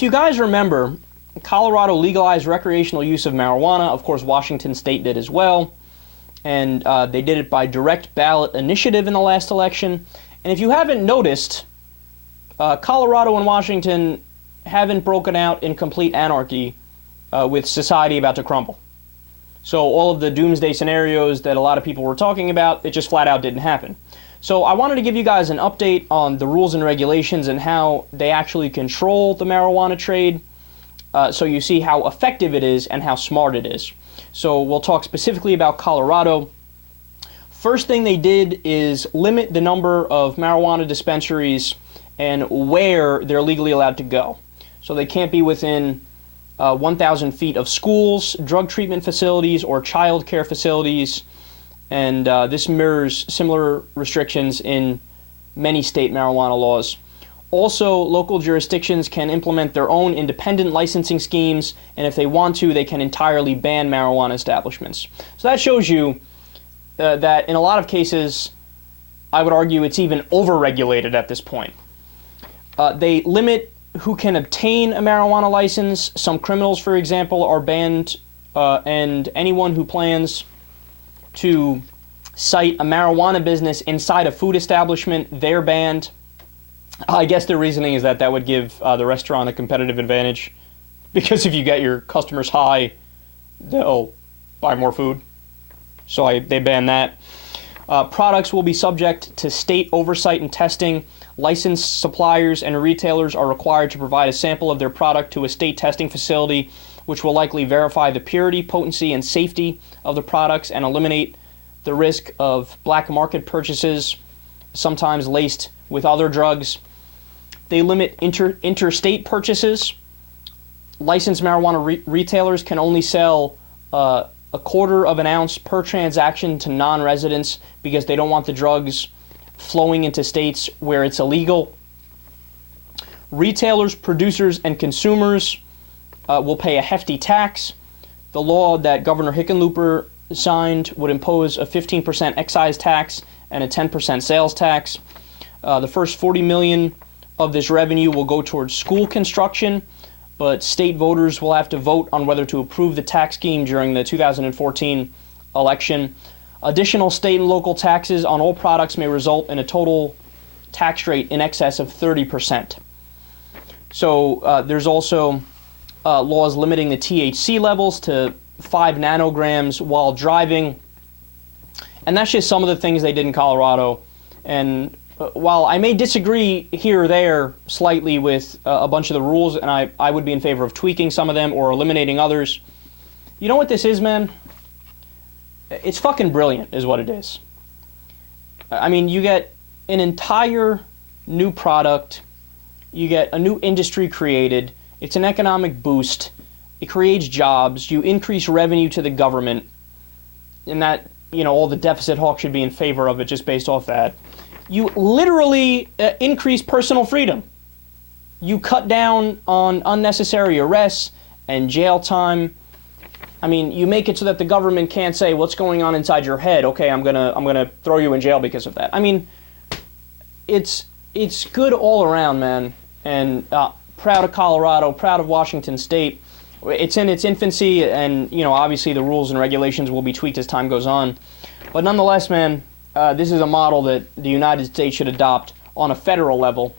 If you guys remember, Colorado legalized recreational use of marijuana. Of course, Washington State did as well. And they did it by direct ballot initiative in the last election. And if you haven't noticed, Colorado and Washington haven't broken out in complete anarchy with society about to crumble. So all of the doomsday scenarios that a lot of people were talking about, it just flat out didn't happen. So I wanted to give you guys an update on the rules and regulations and how they actually control the marijuana trade, so you see how effective it is and how smart it is. So we'll talk specifically about Colorado. First thing they did is limit the number of marijuana dispensaries and where they're legally allowed to go. So they can't be within 1,000 feet of schools, drug treatment facilities, or child care facilities. And this mirrors similar restrictions in many state marijuana laws. Also, local jurisdictions can implement their own independent licensing schemes, and if they want to, they can entirely ban marijuana establishments. So that shows you that in a lot of cases, I would argue it's even overregulated at this point. They limit who can obtain a marijuana license. Some criminals, for example, are banned, and anyone who plans to cite a marijuana business inside a food establishment, they're banned. I guess their reasoning is that that would give the restaurant a competitive advantage, because if you get your customers high, they'll buy more food. So they ban that. Products will be subject to state oversight and testing. Licensed suppliers and retailers are required to provide a sample of their product to a state testing facility, which will likely verify the purity, potency, and safety of the products and eliminate the risk of black market purchases, sometimes laced with other drugs. They limit interstate purchases. Licensed marijuana retailers can only sell a quarter of an ounce per transaction to non-residents because they don't want the drugs flowing into states where it's illegal. Retailers, producers, and consumers will pay a hefty tax. The law that Governor Hickenlooper signed would impose a 15% excise tax and a 10% sales tax. The first $40 million of this revenue will go towards school construction, but state voters will have to vote on whether to approve the tax scheme during the 2014 election. Additional state and local taxes on all products may result in a total tax rate in excess of 30%. So there's also laws limiting the THC levels to 5 nanograms while driving. And that's just some of the things they did in Colorado. And while I may disagree here or there slightly with a bunch of the rules, and I would be in favor of tweaking some of them or eliminating others, you know what this is, man? It's fucking brilliant is what it is. I mean, you get an entire new product, you get a new industry created, it's an economic boost, it creates jobs, you increase revenue to the government, and that, you know, all the deficit hawks should be in favor of it just based off that. You literally increase personal freedom. You cut down on unnecessary arrests and jail time. I mean, you make it so that the government can't say what's going on inside your head. Okay, I'm gonna throw you in jail because of that. I mean, it's good all around, man. And proud of Colorado, proud of Washington State. It's in its infancy, and you know, obviously the rules and regulations will be tweaked as time goes on. But nonetheless, man, this is a model that the United States should adopt on a federal level.